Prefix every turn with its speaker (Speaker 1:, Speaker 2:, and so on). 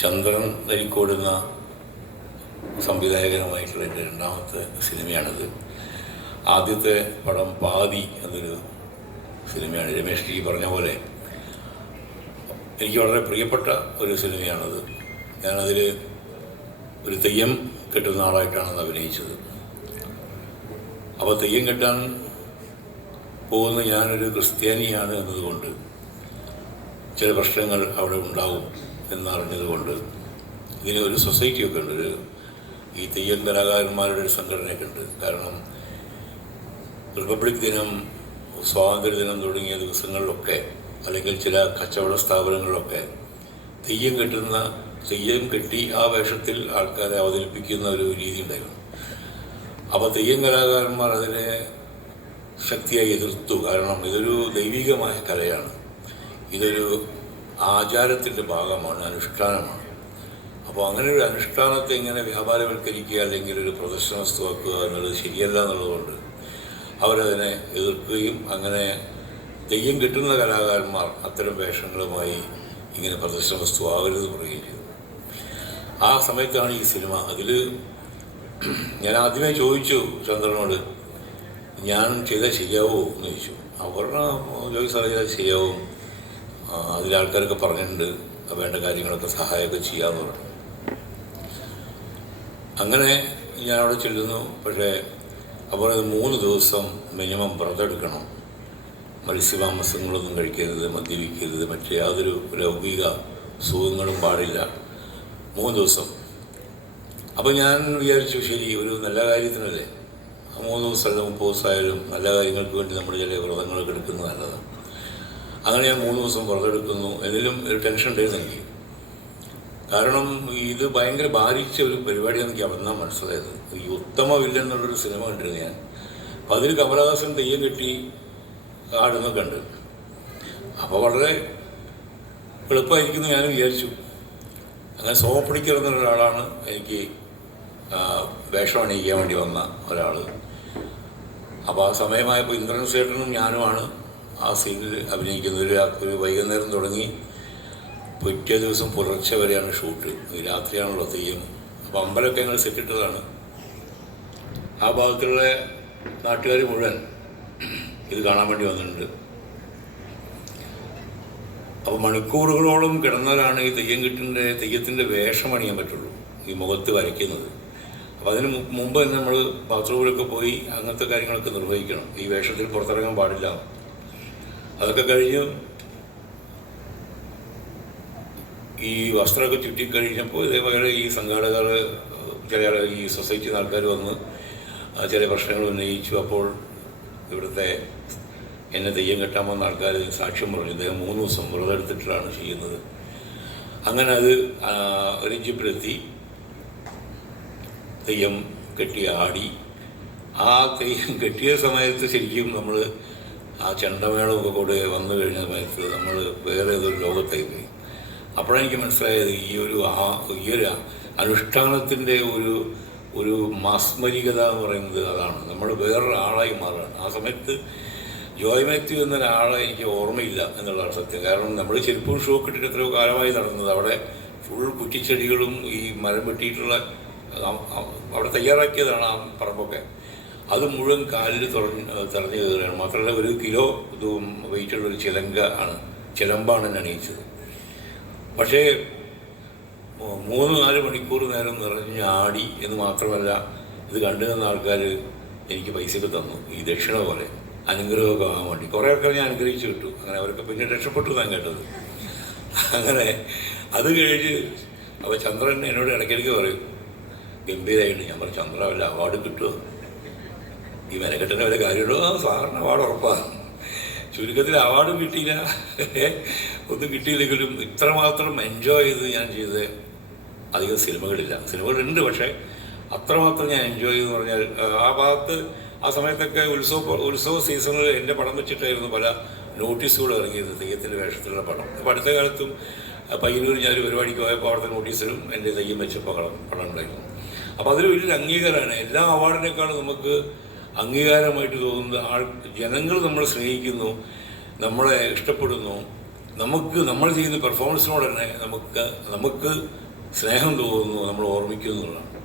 Speaker 1: ചന്ദ്രൻ നരിക്കോടുന്ന സംവിധായകനുമായിട്ടുള്ള എന്റെ രണ്ടാമത്തെ സിനിമയാണിത്. ആദ്യത്തെ പടം പാതി എന്നൊരു സിനിമയാണ്. രമേഷ് ജി പറഞ്ഞ പോലെ എനിക്ക് വളരെ പ്രിയപ്പെട്ട ഒരു സിനിമയാണത്. ഞാനതിൽ ഒരു തെയ്യം കെട്ടുന്ന ആളായിട്ടാണ് അത് അഭിനയിച്ചത്. അപ്പോൾ തെയ്യം കെട്ടാൻ പോകുന്ന ഞാനൊരു ക്രിസ്ത്യാനിയാണ് എന്നതുകൊണ്ട് ചില പ്രശ്നങ്ങൾ അവിടെ ഉണ്ടാവും എന്നറിഞ്ഞതുകൊണ്ട് ഇതിന് ഒരു സൊസൈറ്റിയൊക്കെ ഉണ്ട്. ഒരു ഈ തെയ്യം കലാകാരന്മാരുടെ ഒരു സംഘടനയൊക്കെ ഉണ്ട്. കാരണം റിപ്പബ്ലിക് ദിനം സ്വാതന്ത്ര്യ ദിനം തുടങ്ങിയ ദിവസങ്ങളിലൊക്കെ അല്ലെങ്കിൽ ചില കച്ചവട സ്ഥാപനങ്ങളിലൊക്കെ തെയ്യം കെട്ടുന്ന തെയ്യം കെട്ടി ആ വേഷത്തിൽ ആൾക്കാരെ അവതരിപ്പിക്കുന്ന ഒരു രീതി ഉണ്ടായിരുന്നു. അപ്പോൾ തെയ്യം കലാകാരന്മാർ അതിനെ ശക്തിയായി എതിർത്തു. കാരണം ഇതൊരു ദൈവികമായ കലയാണ്. ഇതൊരു ആചാരത്തിന്റെ ഭാഗമാണ് അനുഷ്ഠാനമാണ്. അപ്പോൾ അങ്ങനെ ഒരു അനുഷ്ഠാനത്തെ ഇങ്ങനെ വ്യാപാരവൽക്കരിക്കുക അല്ലെങ്കിൽ ഒരു പ്രദർശന വസ്തുവാക്കുക എന്നുള്ളത് ശരിയല്ല എന്നുള്ളതുകൊണ്ട് അവരതിനെ എതിർക്കുകയും അങ്ങനെ തെയ്യം കിട്ടുന്ന കലാകാരന്മാർ അത്തരം വേഷങ്ങളുമായി ഇങ്ങനെ പ്രദർശന വസ്തു ആവരുത് പറയുകയും ചെയ്തു. ആ സമയത്താണ് ഈ സിനിമ. അതിൽ ഞാൻ ആദ്യമേ ചോദിച്ചു ചന്ദ്രനോട് ഞാൻ ചെയ്താൽ ശരിയാവോ? എന്ന് ചോദിച്ചു. അവർ ജോയി സാധ്യത ശരിയാവും. അതിൽ ആൾക്കാരൊക്കെ പറഞ്ഞിട്ടുണ്ട് വേണ്ട കാര്യങ്ങളൊക്കെ സഹായമൊക്കെ ചെയ്യാമെന്ന് പറഞ്ഞു. അങ്ങനെ ഞാൻ അവിടെ ചെല്ലുന്നു പക്ഷേ അപ്പോൾ മൂന്ന് ദിവസം മിനിമം വ്രതെടുക്കണം മത്സ്യമാംസങ്ങളൊന്നും കഴിക്കരുത് മദ്യപിക്കരുത് മറ്റു യാതൊരു ലൗകിക സുഖങ്ങളും പാടില്ല. മൂന്ന് ദിവസം. അപ്പോൾ ഞാൻ വിചാരിച്ചു ശരി ഒരു നല്ല കാര്യത്തിനല്ലേ? മൂന്ന് അല്ല മുപ്പത് ദിവസമായാലും നല്ല കാര്യങ്ങൾക്ക് വേണ്ടി നമ്മൾ ചില വ്രതങ്ങളൊക്കെ എടുക്കുന്നത് നല്ലതാണ്. അങ്ങനെ ഞാൻ മൂന്ന് ദിവസം പുറത്തെടുക്കുന്നു എന്നിലും ഒരു ടെൻഷൻ ഉണ്ടായിരുന്നു എനിക്ക് കാരണം ഇത് ഭയങ്കര ബാധിച്ച ഒരു പരിപാടിയാണ് എനിക്ക് അന്നാ മനസ്സിലായത്. ഈ ഉത്തമ വില്ലൻ എന്നുള്ളൊരു സിനിമ കണ്ടിരുന്നു ഞാൻ. അപ്പം അതിൽ കമലഹാസൻ തെയ്യം കെട്ടി ആടുന്നൊക്കെ ഉണ്ട് അപ്പോൾ വളരെ എളുപ്പമായിരിക്കുന്നു ഞാൻ വിചാരിച്ചു. അങ്ങനെ സോപ്പിടിക്കൽ എന്നുള്ള ഒരാളാണ് എനിക്ക് വേഷം അണിയിക്കാൻ വേണ്ടി വന്ന ഒരാൾ അപ്പോൾ ആ സമയമായപ്പോൾ ഇന്ദ്രൻ സേട്ടനും ഞാനുമാണ്. ആ സീനിൽ അഭിനയിക്കുന്നത് ഒരു ഒരു വൈകുന്നേരം തുടങ്ങി പിറ്റേ ദിവസം പുലർച്ചെ വരെയാണ് ഷൂട്ട് രാത്രിയാണല്ലോ തെയ്യം. അപ്പോൾ അമ്പലമൊക്കെ ഞങ്ങൾ സെറ്റിട്ടതാണ് ആ ഭാഗത്തുള്ള നാട്ടുകാർ മുഴുവൻ ഇത് കാണാൻ വേണ്ടി വന്നിട്ടുണ്ട്. അപ്പോൾ മണിക്കൂറുകളോളം കിടന്നാലാണ് ഈ തെയ്യം കിട്ടിന്റെ തെയ്യത്തിന്റെ വേഷം അണിയാൻ പറ്റുള്ളൂ ഈ മുഖത്ത് വരയ്ക്കുന്നത്. അപ്പോൾ അതിന് മുമ്പ് നമ്മൾ ബാത്റൂമിലൊക്കെ പോയി അങ്ങനത്തെ കാര്യങ്ങളൊക്കെ നിർവഹിക്കണം. ഈ വേഷത്തിൽ പുറത്തിറങ്ങാൻ പാടില്ല. അതൊക്കെ കഴിഞ്ഞ് ഈ വസ്ത്രമൊക്കെ ചുറ്റിക്കഴിഞ്ഞപ്പോൾ ഇതേപോലെ ഈ സംഘാടകർ ചില ഈ സൊസൈറ്റി ആൾക്കാർ വന്ന് ചില പ്രശ്നങ്ങൾ ഉന്നയിച്ചു. അപ്പോൾ ഇവിടുത്തെ എന്നെ തെയ്യം കെട്ടാൻ വന്ന ആൾക്കാർ സാക്ഷ്യം പറഞ്ഞു. ഇദ്ദേഹം മൂന്ന് ദിവസം വ്രതം എടുത്തിട്ടാണ് ചെയ്യുന്നത്. അങ്ങനെ അത് ആ, ഒരു ജിപ്പിലെത്തി തെയ്യം കെട്ടി ആടി. ആ തെയ്യം കെട്ടിയ സമയത്ത് ശരിക്കും നമ്മൾ ആ ചെണ്ടമേളമൊക്കെ കൂടെ വന്നു കഴിഞ്ഞ സമയത്ത് നമ്മൾ വേറെ ഏതൊരു ലോകത്തേക്ക് പോയി. അപ്പോഴെനിക്ക് മനസ്സിലായത് ഈ ഒരു ആ ഈ ഒരു അനുഷ്ഠാനത്തിന്റെ ഒരു ഒരു മാസ്മരികത എന്ന് പറയുന്നത് അതാണ്. നമ്മൾ വേറൊരാളായി മാറുകയാണ്. ആ സമയത്ത് ജോയ് മാത്യു എന്നൊരാളെ എനിക്ക് ഓർമ്മയില്ല എന്നുള്ളതാണ് സത്യം. കാരണം നമ്മൾ ചെരുപ്പും ഷോക്ക് ഇട്ടിട്ട് എത്രയോ കാലമായി നടന്നത്. അവിടെ ഫുൾ കുറ്റിച്ചെടികളും ഈ മരം വെട്ടിയിട്ടുള്ള അവിടെ തയ്യാറാക്കിയതാണ് ആ പറമ്പൊക്കെ. അത് മുഴുവൻ കാലിൽ തുറഞ്ഞ് തിറഞ്ഞു കയറുകയാണ്. മാത്രമല്ല ഒരു കിലോ വെയിറ്റുള്ള ഒരു ചിലങ്ക ആണ്. ചിലമ്പാണ് എന്നെ അണിയിച്ചത് പക്ഷേ മൂന്ന് നാല് മണിക്കൂർ നേരം നിറഞ്ഞ് ആടി എന്ന് മാത്രമല്ല ഇത് കണ്ടു നിന്ന ആൾക്കാർ എനിക്ക് പൈസയൊക്കെ തന്നു. ഈ ദക്ഷിണ പോലെ. അനുഗ്രഹമൊക്കെ വാങ്ങാൻ വേണ്ടി. കുറേ ആൾക്കാർ ഞാൻ അനുഗ്രഹിച്ചു കിട്ടു അങ്ങനെ അവരൊക്കെ പിന്നെ രക്ഷപ്പെട്ടു ഞാൻ കേട്ടത്. അങ്ങനെ അത് കഴിഞ്ഞ് അപ്പോൾ ചന്ദ്രൻ എന്നോട് ഇടയ്ക്കിടയ്ക്ക് പറയും ഗംഭീരമായിട്ട് ഞാൻ പറഞ്ഞു ചന്ദ്ര വല്ല അവാർഡ് കിട്ടുമോ ഈ മെനക്കെട്ടിന് വല്ല കാര്യമുള്ളൂ സാറിന് അവാർഡ് ഉറപ്പാണ് ചുരുക്കത്തിൽ അവാർഡും കിട്ടിയില്ല. ഒന്നും കിട്ടിയില്ലെങ്കിലും ഇത്രമാത്രം എൻജോയ് ചെയ്ത് ഞാൻ ചെയ്ത് അധികം സിനിമകളില്ല. സിനിമകളുണ്ട് പക്ഷേ അത്രമാത്രം ഞാൻ എൻജോയ് ചെയ്തെന്ന് പറഞ്ഞാൽ ആ, ഭാഗത്ത് ആ സമയത്തൊക്കെ ഉത്സവ ഉത്സവ സീസണിൽ എന്റെ പടം വെച്ചിട്ടായിരുന്നു പല നോട്ടീസുകൾ ഇറങ്ങിയത് തെയ്യത്തിന്റെ വേഷത്തിലുള്ള പടം. അപ്പോൾ അടുത്ത കാലത്തും പയ്യന്നൂർ ഞാനൊരു പരിപാടിക്ക് പോയപ്പോൾ അവിടുത്തെ നോട്ടീസിലും എന്റെ തെയ്യം വെച്ച പടം പടം ഉണ്ടായിരുന്നു. അപ്പോൾ അതൊരു വലിയൊരു അംഗീകാരമാണ്. എല്ലാ അവാർഡിനേക്കാളും നമുക്ക് അംഗീകാരമായിട്ട് തോന്നുന്നത് ആൾ ജനങ്ങൾ നമ്മളെ സ്നേഹിക്കുന്നു നമ്മളെ ഇഷ്ടപ്പെടുന്നു. നമുക്ക് നമ്മൾ ചെയ്യുന്ന പെർഫോമൻസിനോട് തന്നെ നമുക്ക് നമുക്ക് സ്നേഹം തോന്നുന്നു നമ്മൾ ഓർമ്മിക്കുന്നു എന്നുള്ളതാണ്.